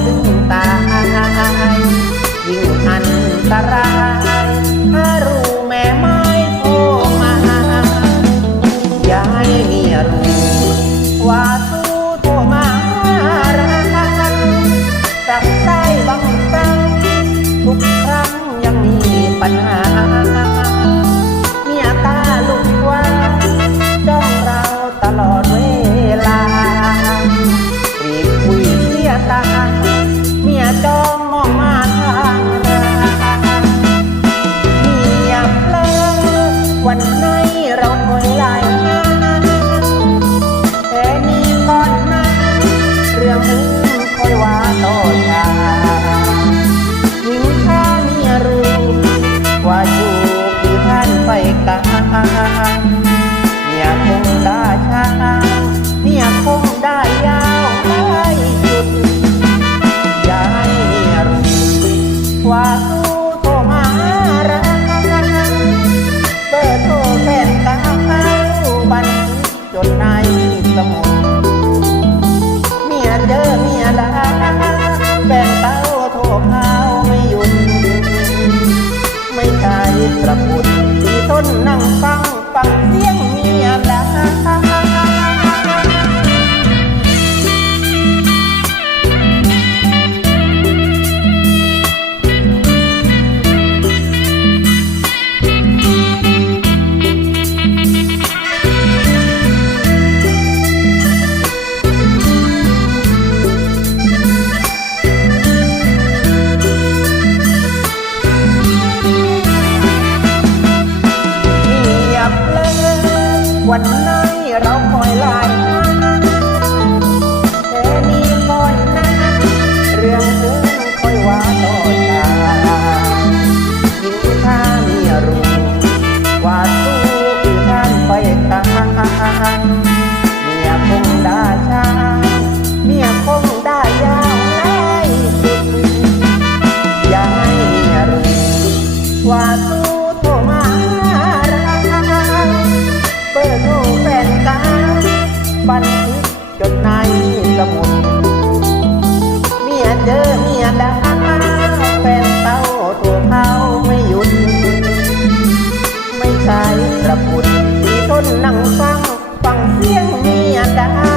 oh วัน ในเราคอยไล่ นั่งฟัง ฟังเสียงเมียดา